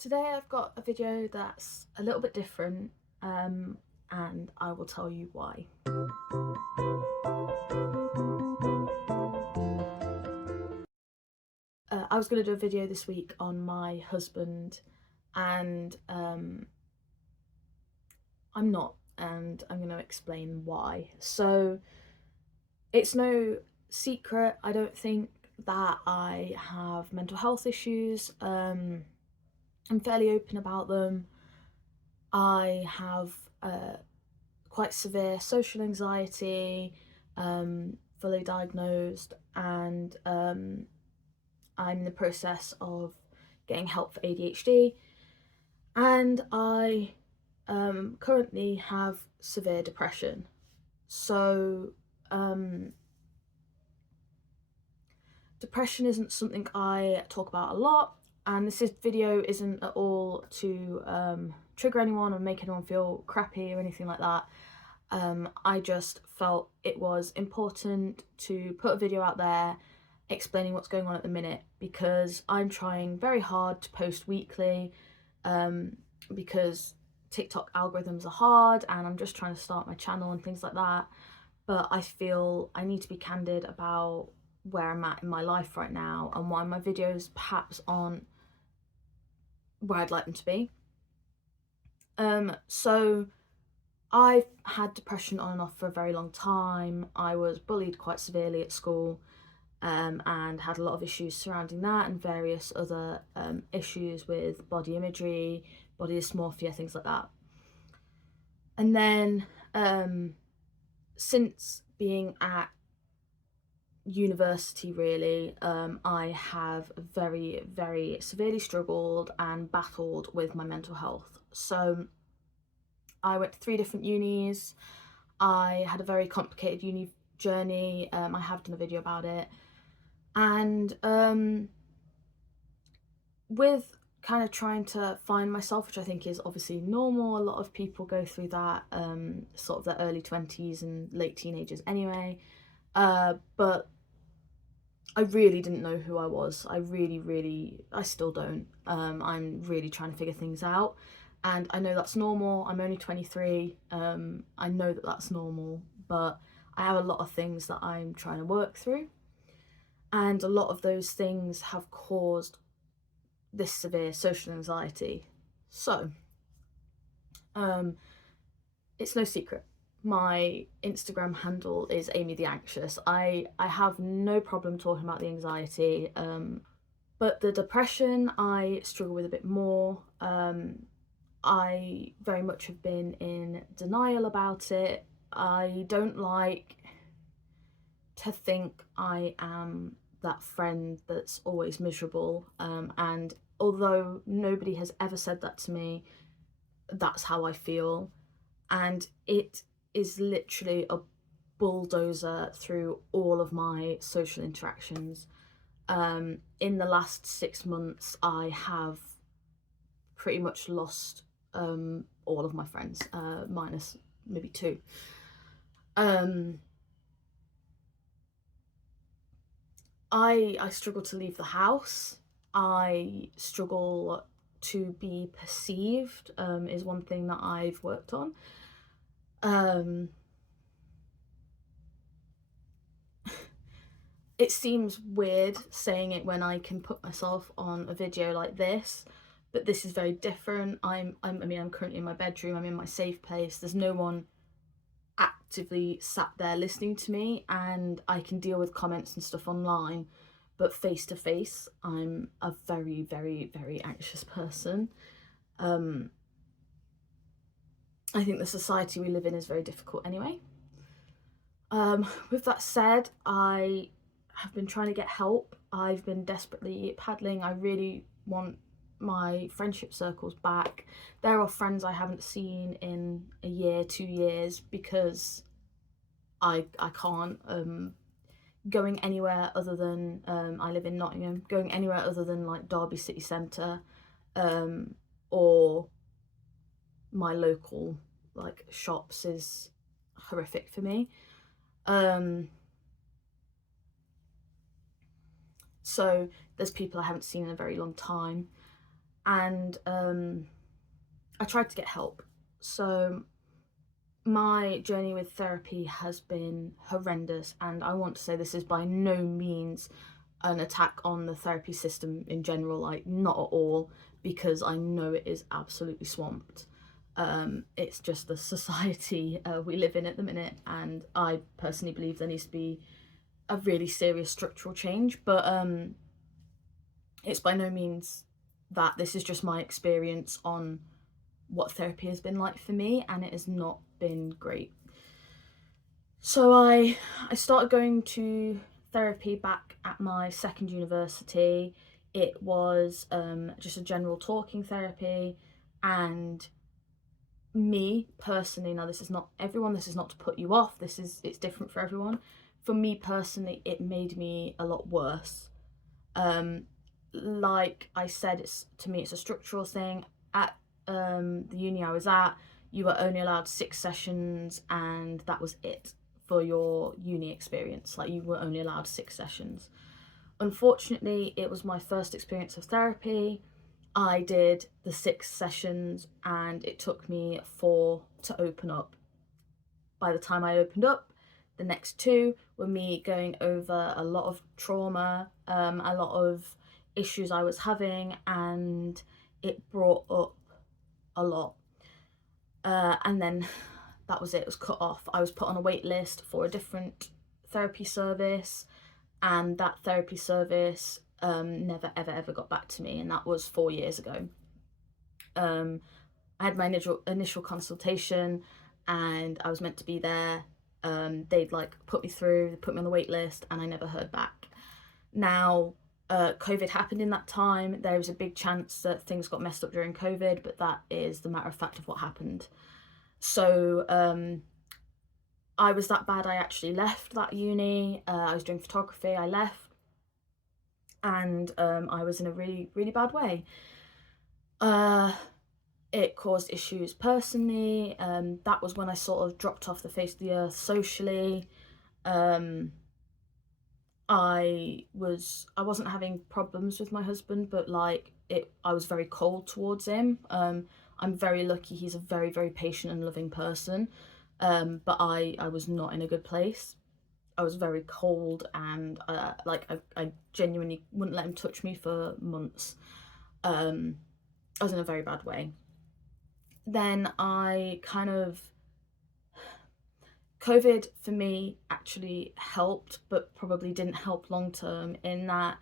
Today I've got a video that's a little bit different, and I will tell you why. I was going to do a video this week on my husband, and I'm not, and I'm going to explain why. So it's no secret, I don't think, that I have mental health issues. I'm fairly open about them. I have quite severe social anxiety, fully diagnosed, and I'm in the process of getting help for ADHD. And I currently have severe depression. So, depression isn't something I talk about a lot, and video isn't at all to trigger anyone or make anyone feel crappy or anything like that. I just felt it was important to put a video out there explaining what's going on at the minute, because I'm trying very hard to post weekly, because TikTok algorithms are hard, and I'm just trying to start my channel and things like that. But I feel I need to be candid about where I'm at in my life right now and why my videos perhaps aren't where I'd like them to be. So I've had depression on and off for a very long time. I was bullied quite severely at school, and had a lot of issues surrounding that, and various other issues with body imagery, body dysmorphia, things like that. And then since being at university, really, I have very, very severely struggled and battled with my mental health. So I went to 3 different unis. I had a very complicated uni journey. I have done a video about it. And with kind of trying to find myself, which I think is obviously normal, a lot of people go through that, sort of their early 20s and late teenagers anyway. But I really didn't know who I was. I still don't. I'm really trying to figure things out. And I know that's normal. I'm only 23. I know that that's normal, but I have a lot of things that I'm trying to work through. And a lot of those things have caused this severe social anxiety. So, it's no secret. My Instagram handle is Amy the Anxious. I have no problem talking about the anxiety, but the depression I struggle with a bit more. I very much have been in denial about it. I don't like to think I am that friend that's always miserable, and although nobody has ever said that to me, that's how I feel. And it is literally a bulldozer through all of my social interactions. In the last 6 months, I have pretty much lost all of my friends, minus maybe 2. I struggle to leave the house. I struggle to be perceived, is one thing that I've worked on. It seems weird saying it when I can put myself on a video like this, but this is very different. I mean, I'm currently in my bedroom. I'm in my safe place. There's no one actively sat there listening to me, and I can deal with comments and stuff online, but face to face, I'm a very, very, very anxious person. I think the society we live in is very difficult anyway. With that said, I have been trying to get help. I've been desperately paddling. I really want my friendship circles back. There are friends I haven't seen in a year, 2 years, because I can't. Going anywhere other than, I live in Nottingham. Going anywhere other than like Derby city centre, or my local like shops is horrific for me. So there's people I haven't seen in a very long time. and I tried to get help. So my journey with therapy has been horrendous, and I want to say this is by no means an attack on the therapy system in general, like not at all, because I know it is absolutely swamped. It's just the society we live in at the minute, and I personally believe there needs to be a really serious structural change, but it's by no means that. This is just my experience on what therapy has been like for me, and it has not been great. So I started going to therapy back at my second university. It was just a general talking therapy, and me personally, now this is not everyone, this is not to put you off, it's different for everyone. For me personally, it made me a lot worse. Um, like I said, it's to me it's a structural thing. At the uni I was at, you were only allowed 6 sessions, and that was it for your uni experience. Like, you were only allowed 6 sessions. Unfortunately, it was my first experience of therapy. I did the 6 sessions, and it took me 4 to open up. By the time I opened up, the next 2 were me going over a lot of trauma, a lot of issues I was having, and it brought up a lot. And then that was it. It was cut off. I was put on a wait list for a different therapy service, and that therapy service never ever ever got back to me, and that was 4 years ago. I had my initial consultation, and I was meant to be there. They'd like put me through, put me on the wait list, and I never heard back. Now, COVID happened in that time. There was a big chance that things got messed up during COVID, but that is the matter of fact of what happened. So I was that bad, I actually left that uni. I was doing photography, I left, and I was in a really, really bad way. It caused issues personally. That was when I sort of dropped off the face of the earth socially. Um, I wasn't having problems with my husband, but like I was very cold towards him. I'm very lucky. He's a very, very patient and loving person. But I was not in a good place. I was very cold, and I genuinely wouldn't let him touch me for months. I was in a very bad way. Then COVID for me actually helped, but probably didn't help long term, in that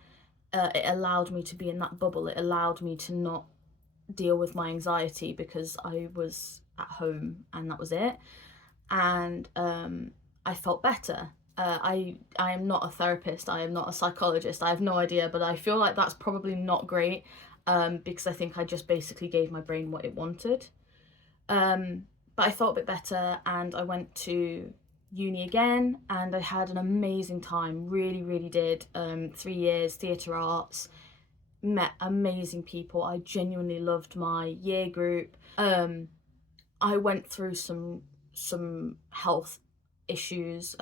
it allowed me to be in that bubble. It allowed me to not deal with my anxiety because I was at home and that was it. And I felt better. I am not a therapist. I am not a psychologist. I have no idea, but I feel like that's probably not great, because I think I just basically gave my brain what it wanted. Um, but I felt a bit better, and I went to uni again, and I had an amazing time. Really, really did. 3 years theatre arts, met amazing people. I genuinely loved my year group. I went through some health issues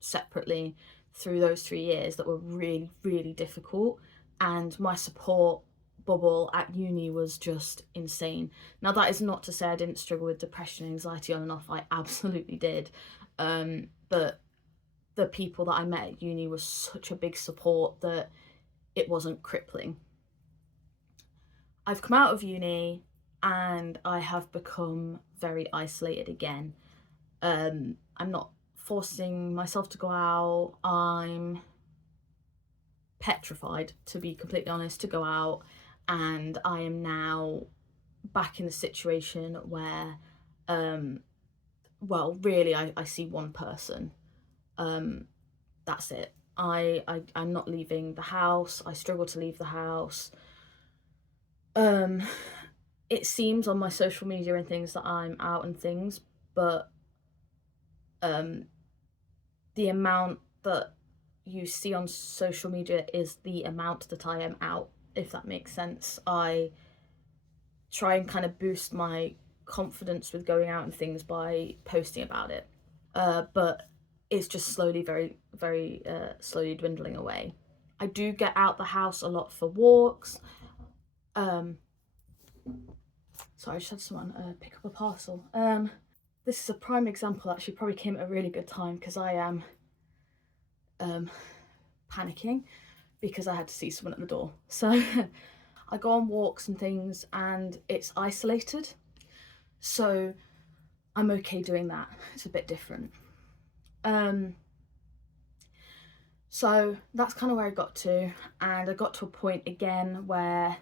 separately through those 3 years that were really, really difficult, and my support bubble at uni was just insane. Now, that is not to say I didn't struggle with depression and anxiety on and off. I absolutely did. But the people that I met at uni was such a big support that it wasn't crippling. I've come out of uni, and I have become very isolated again. I'm not forcing myself to go out. I'm petrified, to be completely honest, to go out, and I am now back in the situation where, well, really, I see one person. That's it. I'm not leaving the house. I struggle to leave the house. Um, it seems on my social media and things that I'm out and things, but um, the amount that you see on social media is the amount that I am out, if that makes sense. I try and kind of boost my confidence with going out and things by posting about it. But it's just slowly, very, very slowly dwindling away. I do get out the house a lot for walks. Sorry, I just had someone pick up a parcel. This is a prime example, actually, probably came at a really good time because I am panicking because I had to see someone at the door. So I go on walks and things and it's isolated. So I'm okay doing that. It's a bit different. So that's kind of where I got to, and I got to a point again where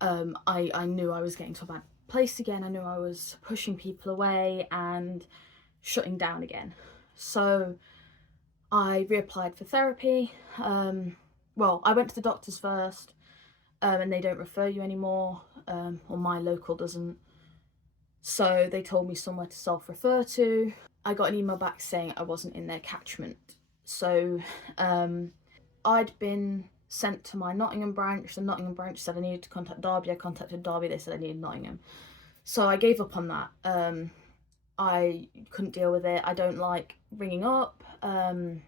I knew I was getting to a bad place again. I knew I was pushing people away and shutting down again. So I reapplied for therapy. Well, I went to the doctors first, and they don't refer you anymore, or my local doesn't. So they told me somewhere to self-refer to. I got an email back saying I wasn't in their catchment. So I'd been sent to my Nottingham branch. The Nottingham branch said I needed to contact Derby. I contacted Derby. They said I needed Nottingham. So I gave up on that. I couldn't deal with it. I don't like ringing up. I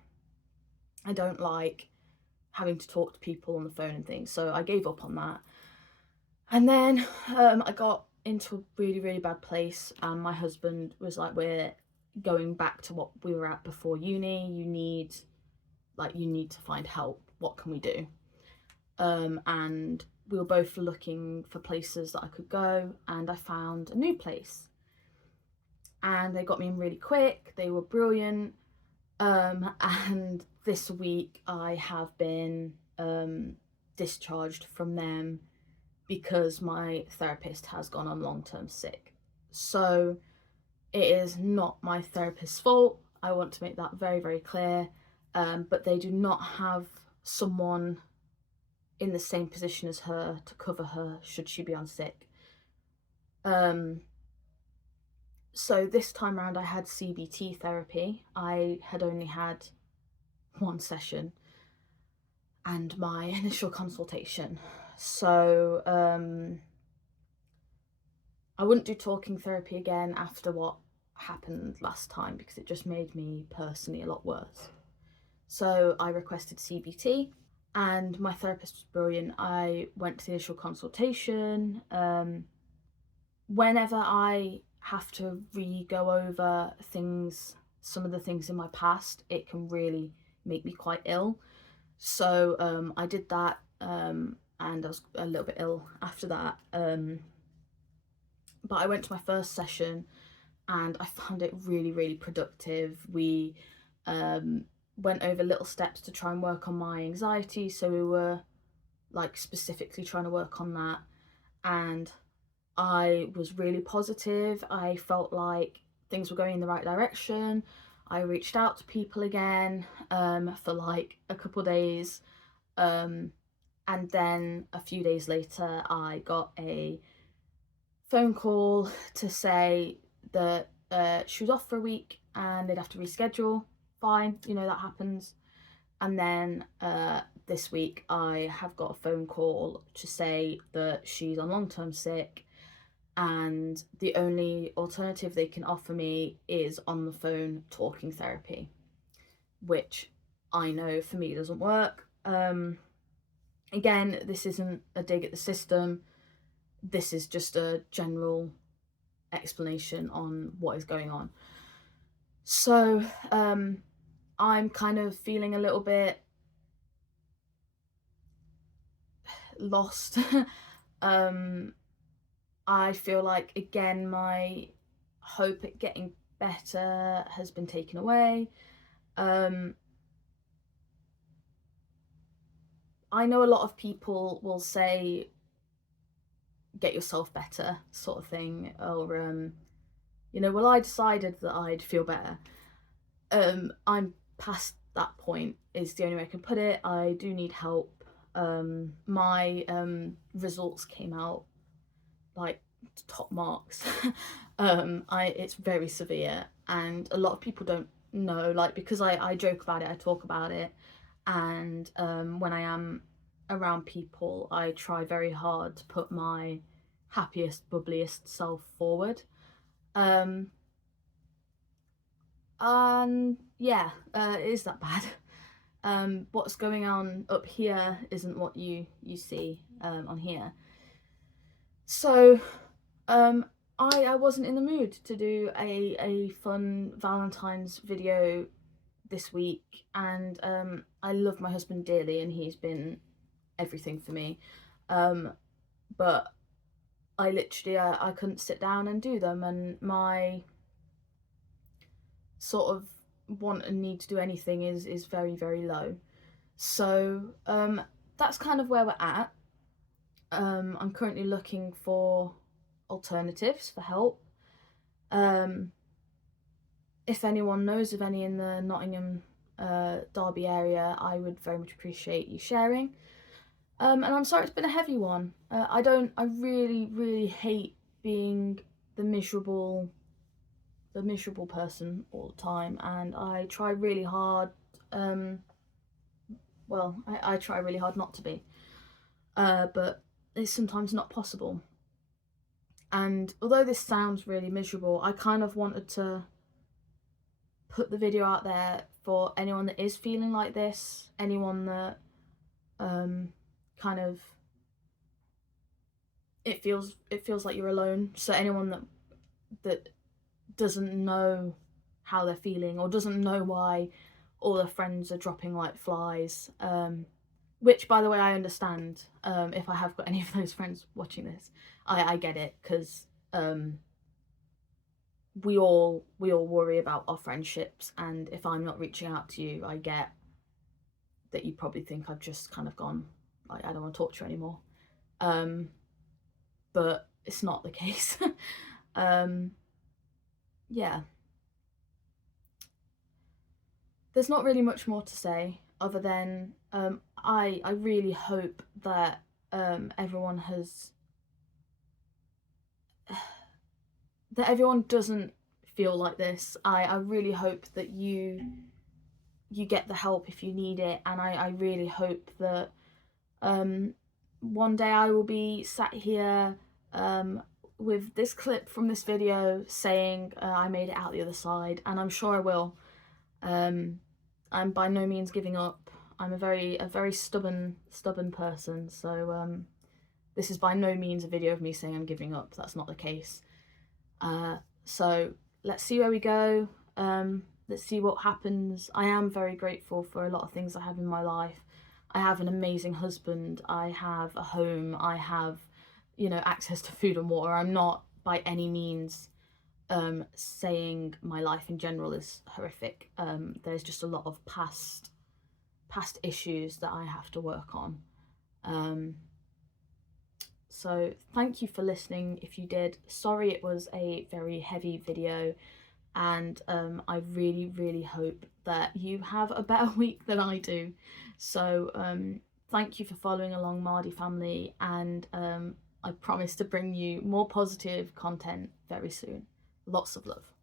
don't like having to talk to people on the phone and things. So I gave up on that. And then I got into a really, really bad place. And my husband was like, we're going back to what we were at before uni. You need to find help. What can we do? And we were both looking for places that I could go, and I found a new place. And they got me in really quick. They were brilliant. And this week I have been discharged from them because my therapist has gone on long-term sick. So it is not my therapist's fault. I want to make that very, very clear. But they do not have someone in the same position as her to cover her should she be on sick. So this time around I had CBT therapy. I had only had one session and my initial consultation. So I wouldn't do talking therapy again after what happened last time because it just made me personally a lot worse. So I requested CBT and my therapist was brilliant. I went to the initial consultation. Whenever I have to go over things, some of the things in my past, it can really make me quite ill. So I did that, and I was a little bit ill after that. But I went to my first session and I found it really, really productive. We went over little steps to try and work on my anxiety. So we were like specifically trying to work on that. And I was really positive. I felt like things were going in the right direction. I reached out to people again for like a couple of days. And then a few days later, I got a phone call to say that she was off for a week and they'd have to reschedule. Fine, you know, that happens. And then this week I have got a phone call to say that she's on long-term sick and the only alternative they can offer me is on the phone talking therapy, which I know for me doesn't work. Again, this isn't a dig at the system. This is just a general explanation on what is going on. So I'm kind of feeling a little bit lost. I feel like, again, my hope at getting better has been taken away. I know a lot of people will say, get yourself better, sort of thing, or, you know, well, I decided that I'd feel better. I'm past that point, is the only way I can put it. I do need help. My results came out like top marks. It's very severe, and a lot of people don't know, like, because I joke about it, I talk about it, and when I am around people I try very hard to put my happiest, bubbliest self forward. And yeah, it is that bad. What's going on up here isn't what you see on here. So, I wasn't in the mood to do a fun Valentine's video this week, and I love my husband dearly, and he's been everything for me. Um, but I literally I couldn't sit down and do them, and my sort of want and need to do anything is very, very low. So that's kind of where we're at. I'm currently looking for alternatives for help. Um, if anyone knows of any in the Nottingham, Derby area, I would very much appreciate you sharing. And I'm sorry it's been a heavy one. I really, really hate being the miserable person all the time, and I try really hard. I try really hard not to be, but it's sometimes not possible. And although this sounds really miserable, I kind of wanted to put the video out there for anyone that is feeling like this, anyone that kind of it feels like you're alone. So anyone that doesn't know how they're feeling or doesn't know why all their friends are dropping like flies, which by the way I understand. If I have got any of those friends watching this, I get it, because we all worry about our friendships, and if I'm not reaching out to you, I get that you probably think I've just kind of gone like I don't want to talk to you anymore. But it's not the case. Yeah. There's not really much more to say other than I really hope that everyone has that everyone doesn't feel like this. I really hope that you get the help if you need it, and I really hope that one day I will be sat here with this clip from this video saying I made it out the other side, and I'm sure I will. I'm by no means giving up. I'm a very stubborn person, so this is by no means a video of me saying I'm giving up. That's not the case. So let's see where we go. Let's see what happens. I am very grateful for a lot of things I have in my life. I have an amazing husband. I have a home. I have, access to food and water. I'm not by any means saying my life in general is horrific. There's just a lot of past issues that I have to work on. So thank you for listening if you did. Sorry it was a very heavy video, and I really, really hope that you have a better week than I do. So thank you for following along, Mardy family, and I promise to bring you more positive content very soon. Lots of love.